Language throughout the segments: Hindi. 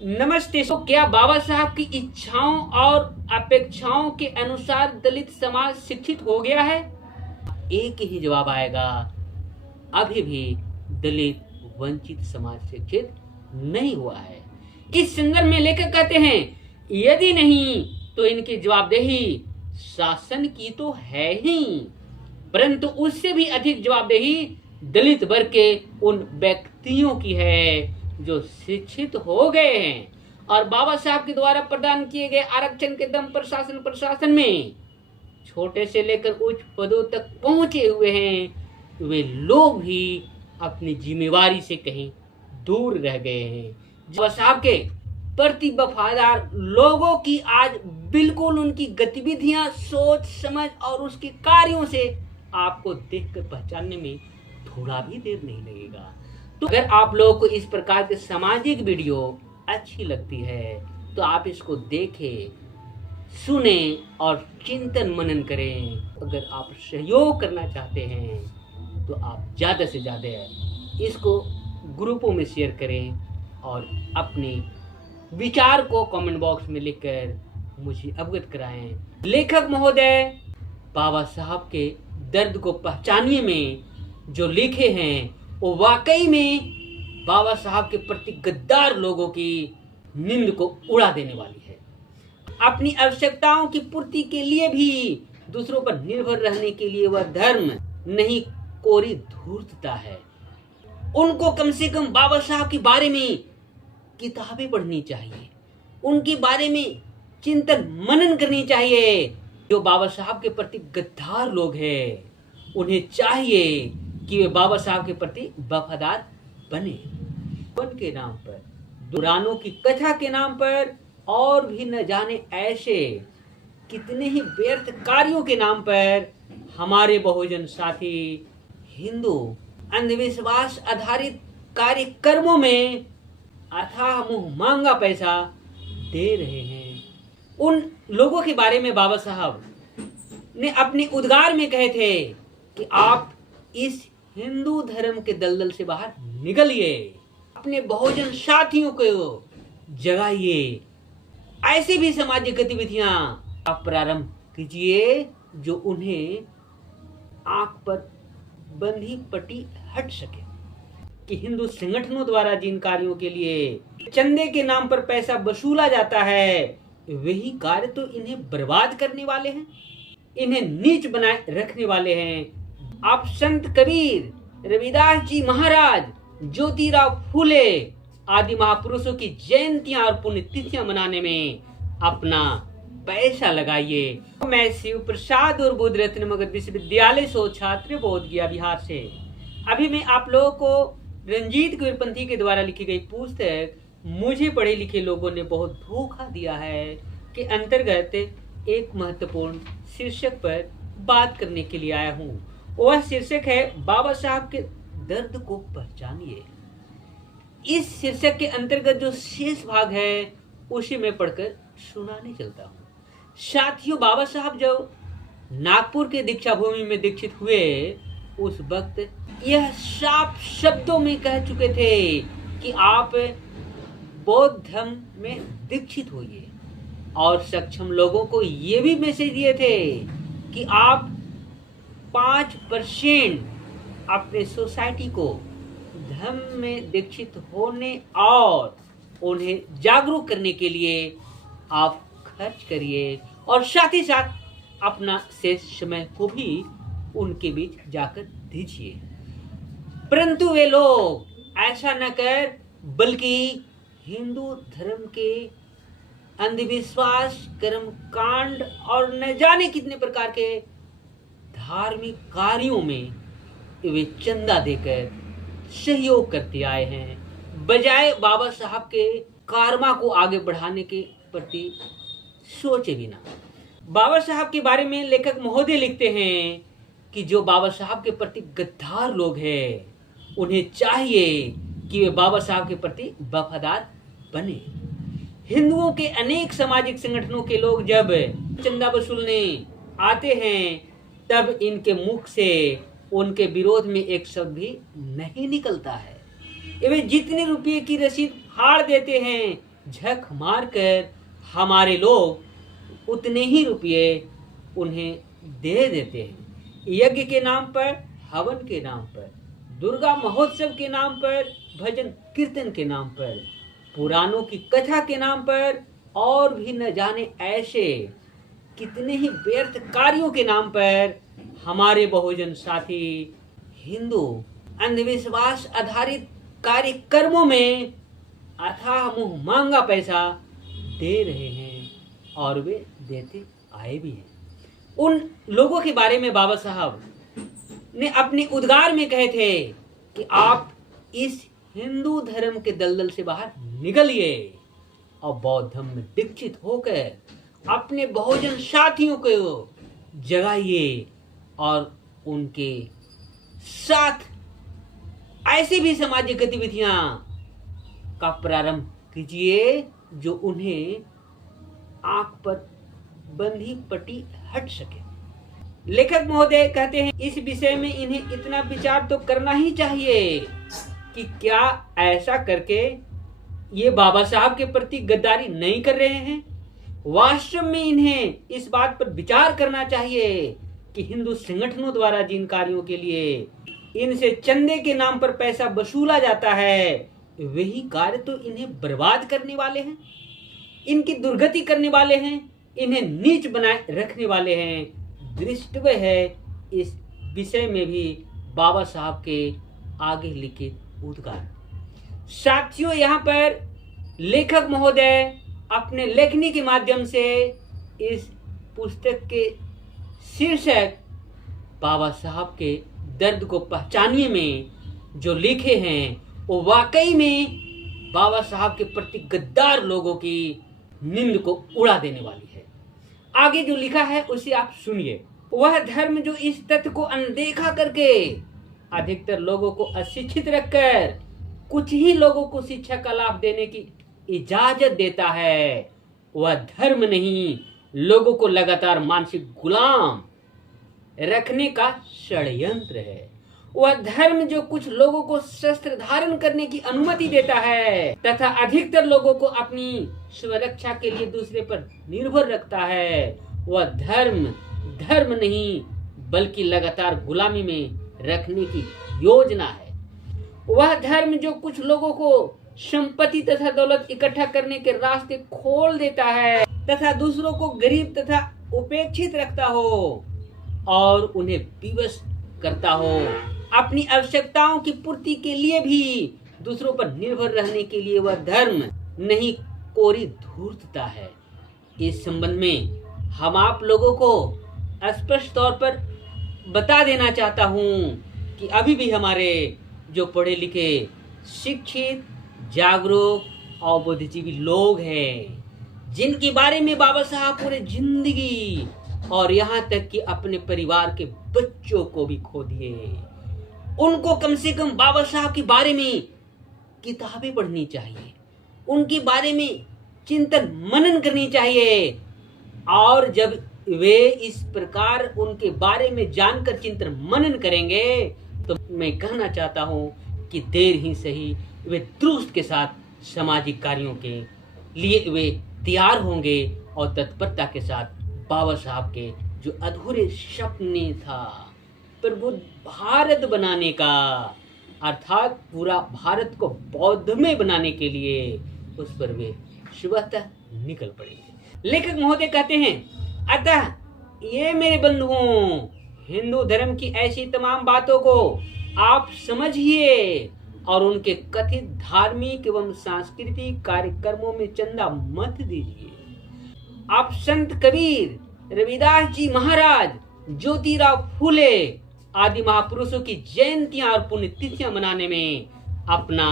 नमस्ते। तो क्या बाबा साहब की इच्छाओं और अपेक्षाओं के अनुसार दलित समाज शिक्षित हो गया है? एक ही जवाब आएगा, अभी भी दलित वंचित समाज शिक्षित नहीं हुआ है। इस संदर्भ में लेखक कहते हैं, यदि नहीं तो इनकी जवाबदेही शासन की तो है ही, परंतु उससे भी अधिक जवाबदेही दलित वर्ग के उन व्यक्तियों की है जो शिक्षित हो गए हैं और बाबा साहब के द्वारा प्रदान किए गए आरक्षण के दम पर प्रशासन में छोटे से लेकर उच्च पदों तक पहुंचे हुए हैं। वे लोग भी अपनी जिम्मेवारी से कहीं दूर रह गए हैं। बाबा साहब के प्रति वफादार लोगों की आज बिल्कुल उनकी गतिविधियां, सोच समझ और उसके कार्यों से आपको देखकर पहचानने में थोड़ा भी देर नहीं लगेगा। तो अगर आप लोगों को इस प्रकार के सामाजिक वीडियो अच्छी लगती है तो आप इसको देखें, सुने और चिंतन मनन करें। अगर आप सहयोग करना चाहते हैं तो आप ज़्यादा से ज़्यादा इसको ग्रुपों में शेयर करें और अपने विचार को कमेंट बॉक्स में लिखकर मुझे अवगत कराएं। लेखक महोदय बाबा साहब के दर्द को पहचानिए में जो लिखे हैं वो वाकई में बाबा साहब के प्रति गद्दार लोगों की नींद को उड़ा देने वाली है। अपनी आवश्यकताओं की पूर्ति के लिए भी दूसरों पर निर्भर रहने के लिए वह धर्म नहीं, कोरी धूर्तता है। उनको कम से कम बाबा साहब के बारे में किताबें पढ़नी चाहिए, उनके बारे में चिंतन मनन करनी चाहिए। जो बाबा साहब के प्रति गद्दार लोग हैं उन्हें चाहिए कि वे बाबा साहब के प्रति वफादार बने। उनके नाम पर, दुरानों की कथा के नाम पर और भी न जाने ऐसे कितने ही व्यर्थ कार्यों के नाम पर हमारे बहुजन साथी हिंदू अंधविश्वास आधारित कार्यक्रमों में अथाह मुंह मांगा पैसा दे रहे हैं। उन लोगों के बारे में बाबा साहब ने अपने उद्गार में कहे थे कि आप इस हिंदू धर्म के दलदल से बाहर निकलिए, अपने बहुजन साथियों को जगाइए, ऐसी भी सामाजिक गतिविधियां आप प्रारंभ कीजिए जो उन्हें आंख पर बंधी पट्टी हट सके। कि हिंदू संगठनों द्वारा जिन कार्यों के लिए चंदे के नाम पर पैसा वसूला जाता है, वही कार्य तो इन्हें बर्बाद करने वाले हैं, इन्हें नीच बनाए रखने वाले हैं। आप संत कबीर, रविदास जी महाराज, ज्योतिराव फूले आदि महापुरुषों की जयंतियां और पुण्यतिथियां मनाने में अपना पैसा लगाइए। मैं शिव प्रसाद और बुद्ध रत्न मगध विश्वविद्यालय शोध छात्र बोध गया बिहार से। अभी मैं आप लोगों को रंजीत कबीरपंथी के द्वारा लिखी गई पुस्तक मुझे पढ़े लिखे लोगों ने बहुत धोखा दिया है के अंतर्गत एक महत्वपूर्ण शीर्षक पर बात करने के लिए आया हूँ। वह शीर्षक है बाबा साहब के दर्द को पहचानिए। इस शीर्षक के अंतर्गत जो शेष भाग है उसे मैं पढ़कर सुनाने चलता हूँ। साथियों, बाबा साहब जब नागपुर के दीक्षा भूमि में दीक्षित हुए उस वक्त यह साफ शब्दों में कह चुके थे कि आप बौद्ध धर्म में दीक्षित होइए और सक्षम लोगों को ये भी मैसेज दिए थे कि आप 5% अपने सोसाइटी को धर्म में दीक्षित होने और उन्हें जागरूक करने के लिए आप खर्च करिए और साथ ही साथ अपना शेष समय को भी उनके बीच जाकर दीजिए। परंतु वे लोग ऐसा न कर बल्कि हिंदू धर्म के अंधविश्वास, कर्मकांड और न जाने कितने प्रकार के धार्मिक कार्यों में वे चंदा देकर सहयोग करते आए हैं, बजाय बाबा साहब के कारमा को आगे बढ़ाने के प्रति सोचे बिना। बाबा साहब के बारे में लेखक महोदय लिखते हैं कि जो बाबा साहब के प्रति गद्दार लोग हैं उन्हें चाहिए कि वे बाबा साहब के प्रति वफादार बने। हिंदुओं के अनेक सामाजिक संगठनों के लोग जब चंदा वसूलने आते हैं तब इनके मुख से उनके विरोध में एक शब्द भी नहीं निकलता है। वे जितने रुपये की रसीद फाड़ देते हैं झक मारकर हमारे लोग उतने ही रुपये उन्हें दे देते हैं। यज्ञ के नाम पर, हवन के नाम पर, दुर्गा महोत्सव के नाम पर, भजन कीर्तन के नाम पर, पुराणों की कथा के नाम पर और भी न जाने ऐसे कितने ही व्यर्थ कार्यों के नाम पर हमारे बहुजन साथी हिंदू अंधविश्वास आधारित कार्यक्रमों में अथाह मुंह मांगा पैसा दे रहे हैं और वे देते आए भी हैं। उन लोगों के बारे में बाबा साहब ने अपने उद्गार में कहे थे कि आप इस हिंदू धर्म के दलदल से बाहर निकलिए और बौद्ध धर्म में दीक्षित होकर अपने बहुजन साथियों को जगाइए और उनके साथ ऐसी भी सामाजिक गतिविधियां का प्रारंभ कीजिए जो उन्हें आंख पर बंधी पट्टी हट सके। लेखक महोदय कहते हैं इस विषय में इन्हें इतना विचार तो करना ही चाहिए कि क्या ऐसा करके ये बाबा साहब के प्रति गद्दारी नहीं कर रहे हैं। वास्तव में इन्हें इस बात पर विचार करना चाहिए कि हिंदू संगठनों द्वारा जिन कार्यों के लिए इनसे चंदे के नाम पर पैसा वसूला जाता है वही कार्य तो इन्हें बर्बाद करने वाले हैं, इनकी दुर्गति करने वाले हैं, इन्हें नीच बनाए रखने वाले हैं। दृष्टव्य है इस विषय में भी बाबा साहब के आगे लिखित उद्गार। साथियों, यहाँ पर लेखक महोदय अपने लेखनी के माध्यम से इस पुस्तक के शीर्षक बाबा साहब के दर्द को पहचानिए में जो लिखे हैं वो वाकई में बाबा साहब के प्रति गद्दार लोगों की नींद को उड़ा देने वाली है। आगे जो लिखा है उसे आप सुनिए। वह धर्म जो इस तथ्य को अनदेखा करके अधिकतर लोगों को अशिक्षित रखकर कुछ ही लोगों को शिक्षा का लाभ देने की इजाजत देता है, वह धर्म नहीं, लोगों को लगातार मानसिक गुलाम रखने का षड्यंत्र है। वह धर्म जो कुछ लोगों को शस्त्र धारण करने की अनुमति देता है तथा अधिकतर लोगों को अपनी स्वरक्षा के लिए दूसरे पर निर्भर रखता है, वह धर्म नहीं बल्कि लगातार गुलामी में रखने की योजना है। वह धर्म जो कुछ लोगों को संपत्ति तथा दौलत इकट्ठा करने के रास्ते खोल देता है तथा दूसरों को गरीब तथा उपेक्षित रखता हो और उन्हें विवश करता हो, अपनी आवश्यकताओं की पूर्ति के लिए भी दूसरों पर निर्भर रहने के लिए वह धर्म नहीं कोरी धूर्तता है। इस संबंध में हम आप लोगों को स्पष्ट तौर पर बता देना चाहता हूं कि अभी भी हमारे जो पढ़े लिखे शिक्षित जागरूक और बुद्धिजीवी लोग हैं जिनके बारे में बाबा साहब पूरे जिंदगी और यहाँ तक कि अपने परिवार के बच्चों को भी खो दिए, उनको कम से कम बाबा साहब के बारे में किताबें पढ़नी चाहिए, उनके बारे में चिंतन मनन करनी चाहिए। और जब वे इस प्रकार उनके बारे में जानकर चिंतन मनन करेंगे तो मैं कहना चाहता हूं कि देर ही सही वे दुरुस्त के साथ सामाजिक कार्यों के लिए वे तैयार होंगे और तत्परता के साथ बाबा साहब के जो अधूरे सपने था प्रबुद्ध भारत बनाने का, अर्थात पूरा भारत को बौद्धमय बनाने के लिए उस पर वे सुबह निकल पड़ेंगे। लेखक महोदय कहते हैं, अतः ये मेरे बंधुओं, हिंदू धर्म की ऐसी तमाम बातों को आप समझिए और उनके कथित धार्मिक एवं सांस्कृतिक कार्यक्रमों में चंदा मत दीजिए। आप संत कबीर, रविदास जी महाराज, ज्योतिराव फूले आदि महापुरुषों की जयंतियां और पुण्यतिथियां मनाने में अपना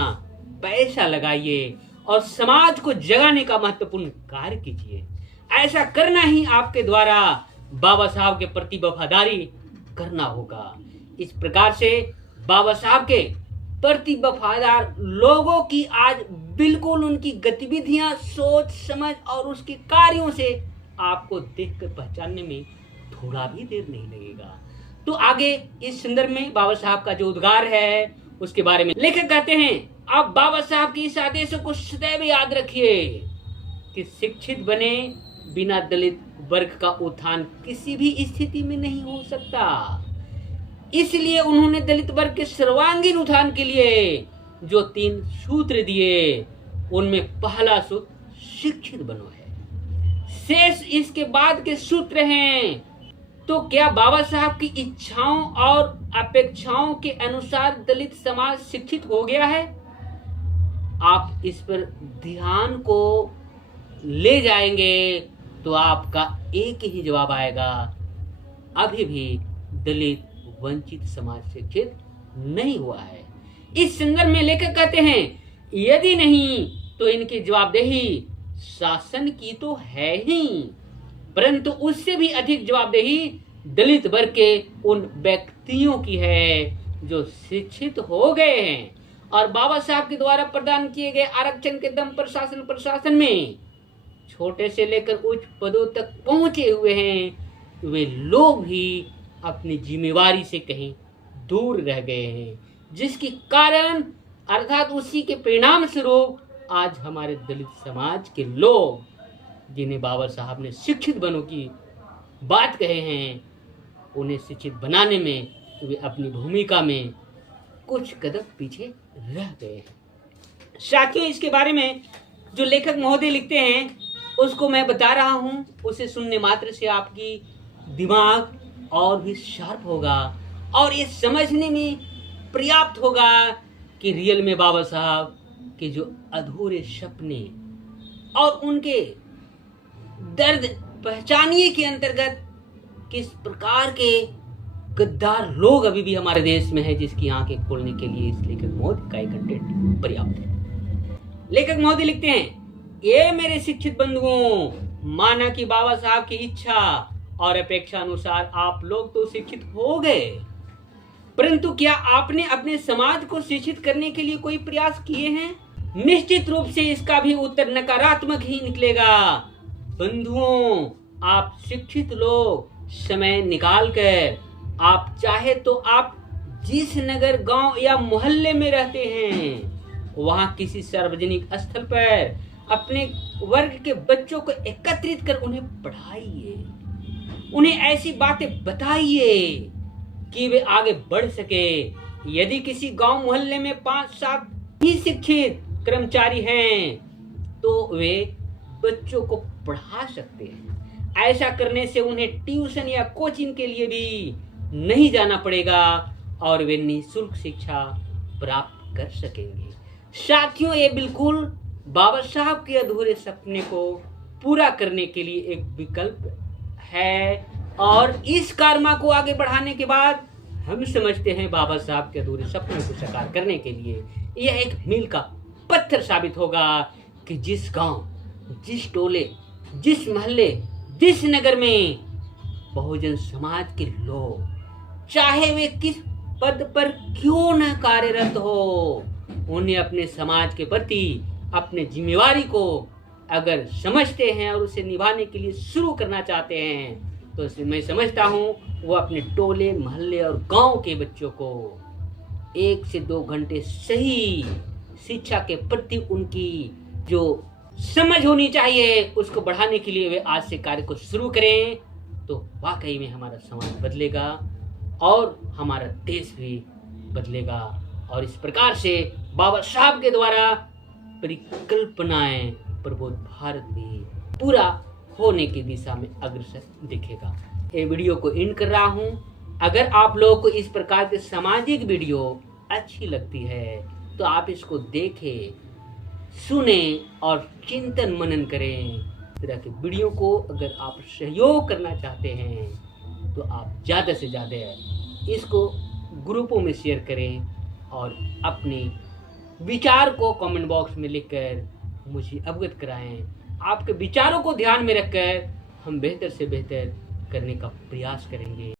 पैसा लगाइए और समाज को जगाने का महत्वपूर्ण कार्य कीजिए। ऐसा करना ही आपके द्वारा बाबा साहब के प्रति वफादारी करना होगा। इस प्रकार से बाबा साहब के प्रति वफादार लोगों की आज बिल्कुल उनकी गतिविधियां, सोच समझ और उसके कार्यों से आपको देखकर पहचानने में थोड़ा भी देर नहीं लगेगा। तो आगे इस संदर्भ में बाबा साहब का जो उद्गार है उसके बारे में लेखक कहते हैं, आप बाबा साहब के इस आदेशों को सदैव याद रखिए कि शिक्षित बने बिना दलित वर्ग का उत्थान किसी भी स्थिति में नहीं हो सकता। इसलिए उन्होंने दलित वर्ग के सर्वांगीण उत्थान के लिए जो 3 सूत्र दिए, उनमें पहला सूत्र शिक्षित बनो है। शेष इसके बाद के सूत्र हैं। तो क्या बाबा साहब की इच्छाओं और अपेक्षाओं के अनुसार दलित समाज शिक्षित हो गया है? आप इस पर ध्यान को ले जाएंगे तो आपका एक ही जवाब आएगा, अभी भी दलित वंचित समाज शिक्षित नहीं हुआ है। इस संदर्भ में लेखक कहते हैं, यदि नहीं तो इनकी जवाबदेही शासन की तो है ही, परंतु उससे भी अधिक जवाबदेही दलित वर्ग के उन व्यक्तियों की है जो शिक्षित हो गए हैं और बाबा साहब के द्वारा प्रदान किए गए आरक्षण के दम पर प्रशासन में छोटे से लेकर उच्च पदों तक पहुंचे हुए हैं। वे लोग भी अपनी जिम्मेवारी से कहीं दूर रह गए हैं, जिसके कारण अर्थात उसी के परिणाम स्वरूप आज हमारे दलित समाज के लोग, जिन्हें बाबा साहब ने शिक्षित बनो की बात कहे हैं, उन्हें शिक्षित बनाने में वे अपनी भूमिका में कुछ कदम पीछे रह गए हैं। साथियों, इसके बारे में जो लेखक महोदय लिखते हैं उसको मैं बता रहा हूं, उसे सुनने मात्र से आपकी दिमाग और भी शार्प होगा और ये समझने में पर्याप्त होगा कि रियल में बाबा साहब के जो अधूरे सपने और उनके दर्द पहचानिए के अंतर्गत किस प्रकार के गद्दार लोग अभी भी हमारे देश में हैं, जिसकी आंखें खोलने के लिए इस लेखक महोदय का एक कंटेंट पर्याप्त है। लेखक महोदय लिखते हैं, ये मेरे शिक्षित बंधुओं, माना कि बाबा साहब की इच्छा और अपेक्षा अनुसार आप लोग तो शिक्षित हो गए, परंतु क्या आपने अपने समाज को शिक्षित करने के लिए कोई प्रयास किए हैं? निश्चित रूप से इसका भी उत्तर नकारात्मक ही निकलेगा। बंधुओं, आप शिक्षित लोग समय निकालकर, आप चाहे तो आप जिस नगर, गांव या मोहल्ले में रहते हैं, वहां किसी सार्वजनिक स्थल पर अपने वर्ग के बच्चों को एकत्रित कर उन्हें पढ़ाइए, उन्हें ऐसी बातें बताइए कि वे आगे बढ़ सके। यदि किसी गांव मोहल्ले में 5-7 ही शिक्षित कर्मचारी हैं तो वे बच्चों को पढ़ा सकते हैं। ऐसा करने से उन्हें ट्यूशन या कोचिंग के लिए भी नहीं जाना पड़ेगा और वे निःशुल्क शिक्षा प्राप्त कर सकेंगे। साथियों, ये बिल्कुल बाबा साहब के अधूरे सपने को पूरा करने के लिए एक विकल्प है और इस कर्मा को आगे बढ़ाने के बाद हम समझते हैं बाबा साहब के अधूरे सपनों को साकार करने के लिए यह एक मील का पत्थर साबित होगा कि जिस गांव, जिस टोले, जिस मोहल्ले, जिस नगर में बहुजन समाज के लोग, चाहे वे किस पद पर क्यों न कार्यरत हो, उन्हें अपने समाज के प्रति अपने जिम्मेवारी को अगर समझते हैं और उसे निभाने के लिए शुरू करना चाहते हैं तो मैं समझता हूँ वो अपने टोले, मोहल्ले और गांव के बच्चों को 1 से 2 घंटे सही शिक्षा के प्रति उनकी जो समझ होनी चाहिए उसको बढ़ाने के लिए वे आज से कार्य को शुरू करें तो वाकई में हमारा समाज बदलेगा और हमारा देश भी बदलेगा। और इस प्रकार से बाबा साहब के द्वारा परिकल्पनाएं प्रबोध भारत भी पूरा होने की दिशा में अग्रसर दिखेगा। ये वीडियो को एंड कर रहा हूँ। अगर आप लोगों को इस प्रकार के सामाजिक वीडियो अच्छी लगती है तो आप इसको देखें, सुने और चिंतन मनन करें। इस तरह के वीडियो को अगर आप सहयोग करना चाहते हैं तो आप ज़्यादा से ज़्यादा इसको ग्रुपों में शेयर करें और अपने विचार को कमेंट बॉक्स में लिखकर मुझे अवगत कराएं। आपके विचारों को ध्यान में रखकर हम बेहतर से बेहतर करने का प्रयास करेंगे।